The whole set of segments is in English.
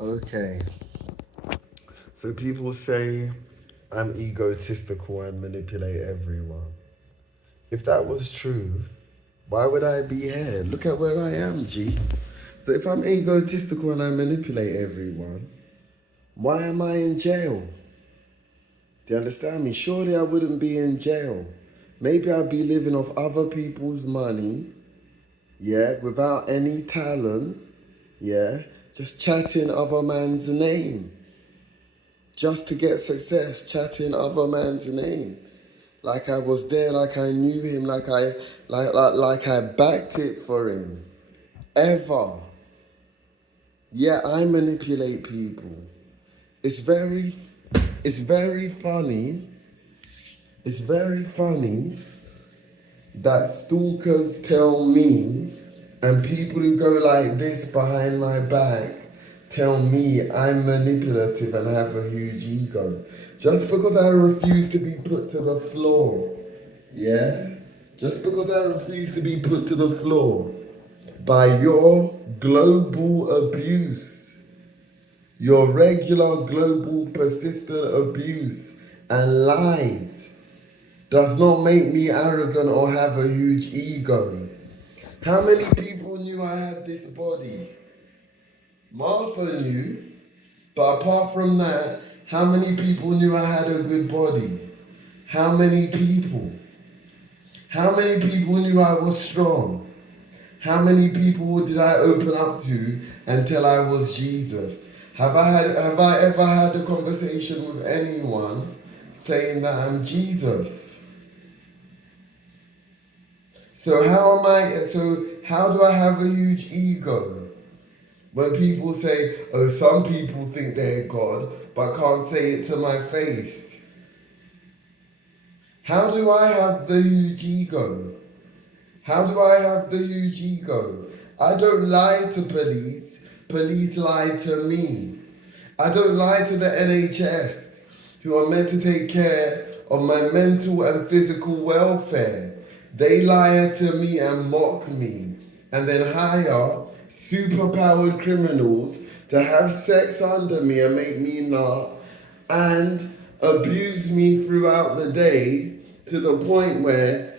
Okay. So people say I'm egotistical and manipulate everyone. If that was true, why would I be here? Look at where I am, G. So if I'm egotistical and I manipulate everyone, why am I in jail? Do you understand me? Surely I wouldn't be in jail. Maybe I'd be living off other people's money, yeah, without any talent, yeah, just chatting other man's name. Just to get success, chatting other man's name. Like I was there, like I knew him, like I backed it for him. Ever. Yeah, I manipulate people. It's very it's very funny. It's very funny that stalkers tell me and people who go like this behind my back tell me I'm manipulative and have a huge ego. Just because I refuse to be put to the floor. Yeah? Just because I refuse to be put to the floor by your global abuse, your regular global persistent abuse and lies does not make me arrogant or have a huge ego. How many people knew I had this body? Martha knew, but apart from that, how many people knew I had a good body? How many people? How many people knew I was strong? How many people did I open up to and tell I was Jesus? Have I ever had a conversation with anyone saying that I'm Jesus? So how do I have a huge ego? When people say, oh, some people think they're God, but can't say it to my face. How do I have the huge ego? How do I have the huge ego? I don't lie to police. Police lie to me. I don't lie to the NHS, who are meant to take care of my mental and physical welfare. They lie to me and mock me, and then hire superpowered criminals to have sex under me and make me nut and abuse me throughout the day to the point where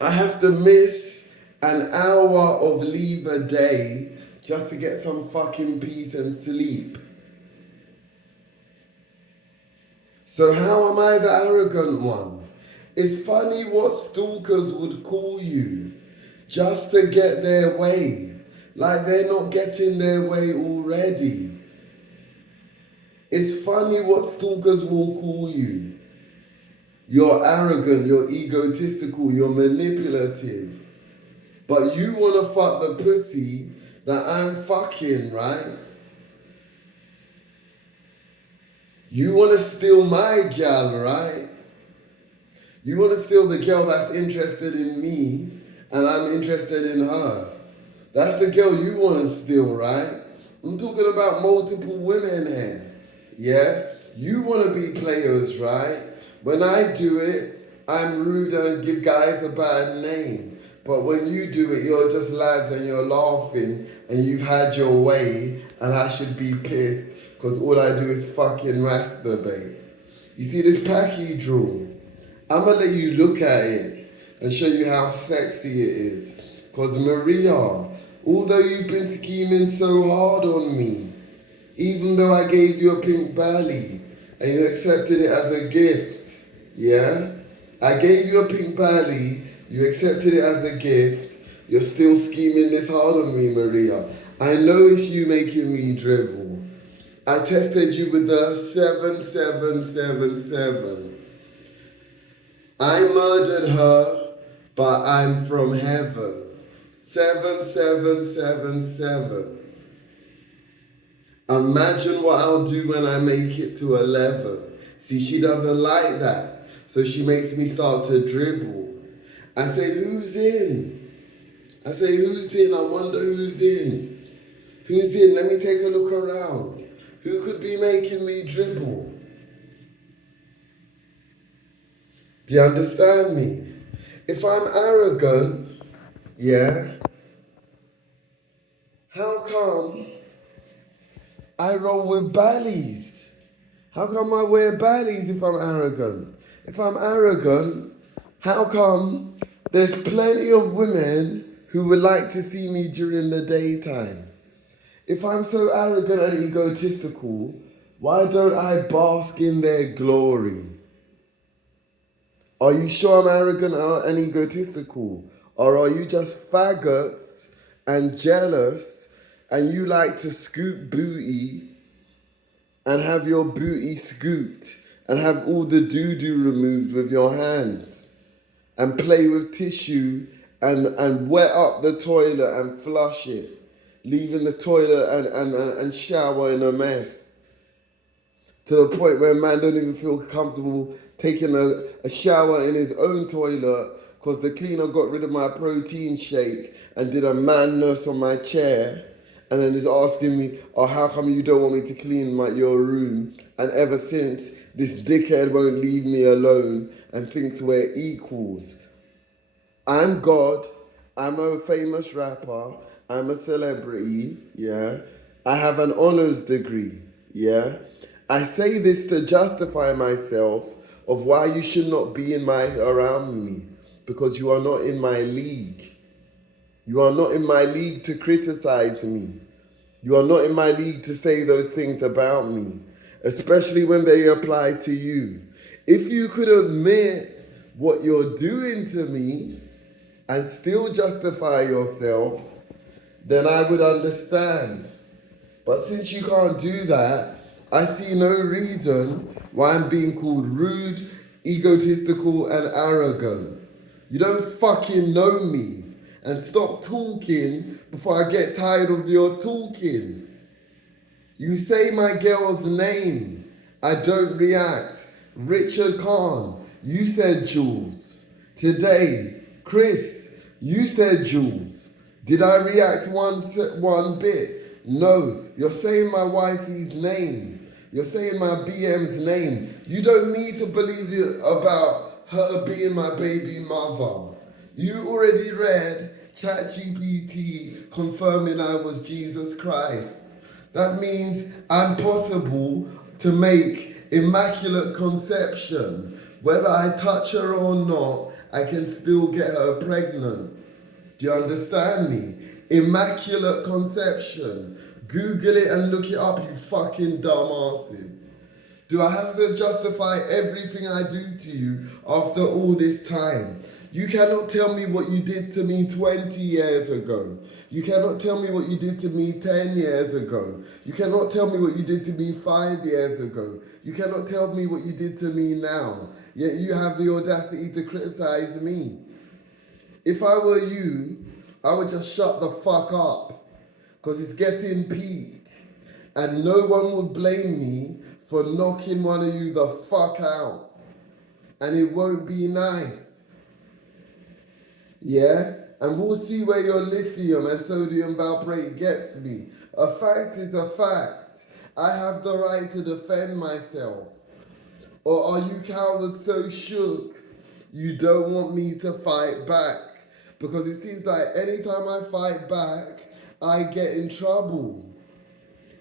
I have to miss an hour of leave a day just to get some fucking peace and sleep. So how am I the arrogant one? It's funny what stalkers would call you just to get their way. Like they're not getting their way already. It's funny what stalkers will call you. You're arrogant, you're egotistical, you're manipulative. But you wanna fuck the pussy that I'm fucking, right? You wanna steal my gal, right? You wanna steal the girl that's interested in me and I'm interested in her. That's the girl you wanna steal, right? I'm talking about multiple women here. Yeah? You wanna be players, right? When I do it, I'm rude and give guys a bad name. But when you do it, you're just lads and you're laughing and you've had your way and I should be pissed because all I do is fucking masturbate. You see this package draw? I'm gonna let you look at it and show you how sexy it is. Cause Maria, although you've been scheming so hard on me, even though I gave you a pink belly and you accepted it as a gift, yeah? I gave you a pink belly, you accepted it as a gift, you're still scheming this hard on me, Maria. I know it's you making me dribble. I tested you with the 7777. I murdered her, but I'm from heaven. 7777. Imagine what I'll do when I make it to 11. See, she doesn't like that. So she makes me start to dribble. I say, who's in? I say, who's in? I wonder who's in. Who's in? Let me take a look around. Who could be making me dribble? Do you understand me? If I'm arrogant, yeah, How come I roll with baddies? How come I wear baddies if I'm arrogant? If I'm arrogant, how come there's plenty of women who would like to see me during the daytime? If I'm so arrogant and egotistical, why don't I bask in their glory? Are you sure I'm arrogant and egotistical? Or are you just faggots and jealous and you like to scoop booty and have your booty scooped and have all the doo-doo removed with your hands and play with tissue and wet up the toilet and flush it, leaving the toilet and shower in a mess to the point where a man don't even feel comfortable taking a shower in his own toilet because the cleaner got rid of my protein shake and did a man nurse on my chair and then is asking me, oh, how come you don't want me to clean your room? And ever since, this dickhead won't leave me alone and thinks we're equals. I'm God, I'm a famous rapper, I'm a celebrity, yeah. I have an honors degree, yeah. I say this to justify myself of why you should not be around me, because you are not in my league. You are not in my league to criticize me. You are not in my league to say those things about me, especially when they apply to you. If you could admit what you're doing to me and still justify yourself, then I would understand. But since you can't do that, I see no reason why I'm being called rude, egotistical, and arrogant. You don't fucking know me. And stop talking before I get tired of your talking. You say my girl's name. I don't react. Richard Khan, you said Jules. Today, Chris, you said Jules. Did I react one bit? No. You're saying my wifey's name. You're saying my BM's name. You don't need to believe it about her being my baby mother. You already read ChatGPT confirming I was Jesus Christ. That means I'm possible to make immaculate conception. Whether I touch her or not, I can still get her pregnant. Do you understand me? Immaculate conception. Google it and look it up, you fucking dumbasses. Do I have to justify everything I do to you after all this time? You cannot tell me what you did to me 20 years ago. You cannot tell me what you did to me 10 years ago. You cannot tell me what you did to me 5 years ago. You cannot tell me what you did to me now. Yet you have the audacity to criticize me. If I were you, I would just shut the fuck up. Because it's getting peak. And no one would blame me for knocking one of you the fuck out. And it won't be nice. Yeah? And we'll see where your lithium and sodium valproate gets me. A fact is a fact. I have the right to defend myself. Or are you cowards so shook you don't want me to fight back? Because it seems like anytime I fight back, I get in trouble.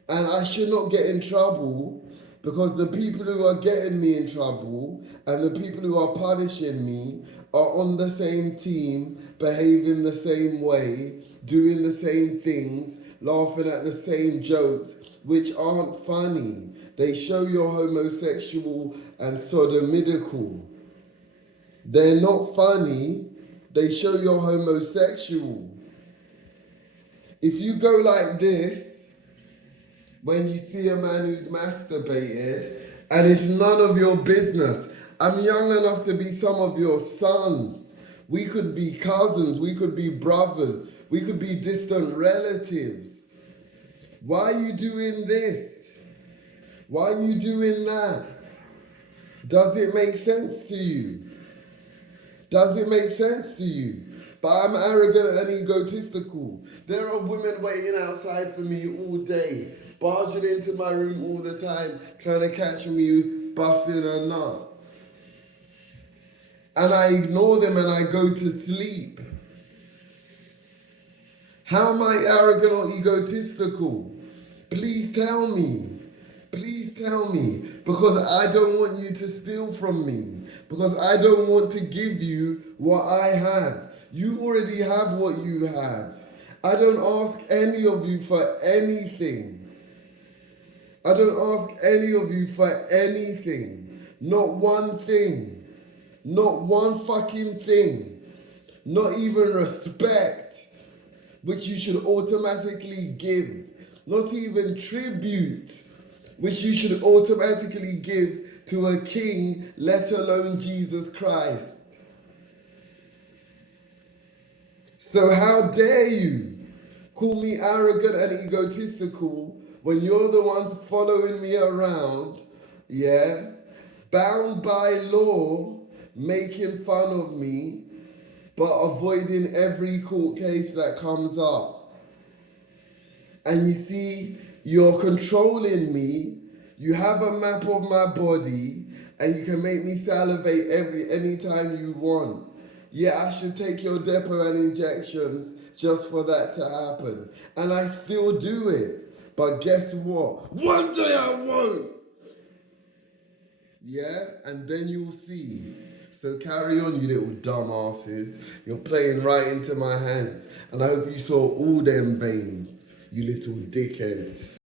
And I should not get in trouble because the people who are getting me in trouble and the people who are punishing me are on the same team, behaving the same way, doing the same things, laughing at the same jokes, which aren't funny. They show you're homosexual and sodomidical. They're not funny. They show you're homosexual. If you go like this, when you see a man who's masturbated, and it's none of your business. I'm young enough to be some of your sons. We could be cousins, we could be brothers, we could be distant relatives. Why are you doing this? Why are you doing that? Does it make sense to you? Does it make sense to you? But I'm arrogant and egotistical. There are women waiting outside for me all day, barging into my room all the time, trying to catch me busting a nut. And I ignore them and I go to sleep. How am I arrogant or egotistical? Please tell me. Please tell me. Because I don't want you to steal from me. Because I don't want to give you what I have. You already have what you have. I don't ask any of you for anything. I don't ask any of you for anything. Not one thing. Not one fucking thing. Not even respect, which you should automatically give. Not even tribute, which you should automatically give to a king, let alone Jesus Christ. So how dare you call me arrogant and egotistical when you're the ones following me around, yeah, bound by law, making fun of me, but avoiding every court case that comes up. And you see, you're controlling me, you have a map of my body, and you can make me salivate anytime you want. Yeah, I should take your depot and injections just for that to happen. And I still do it. But guess what? One day I won't. Yeah, and then you'll see. So carry on, you little dumbasses. You're playing right into my hands. And I hope you saw all them veins, you little dickheads.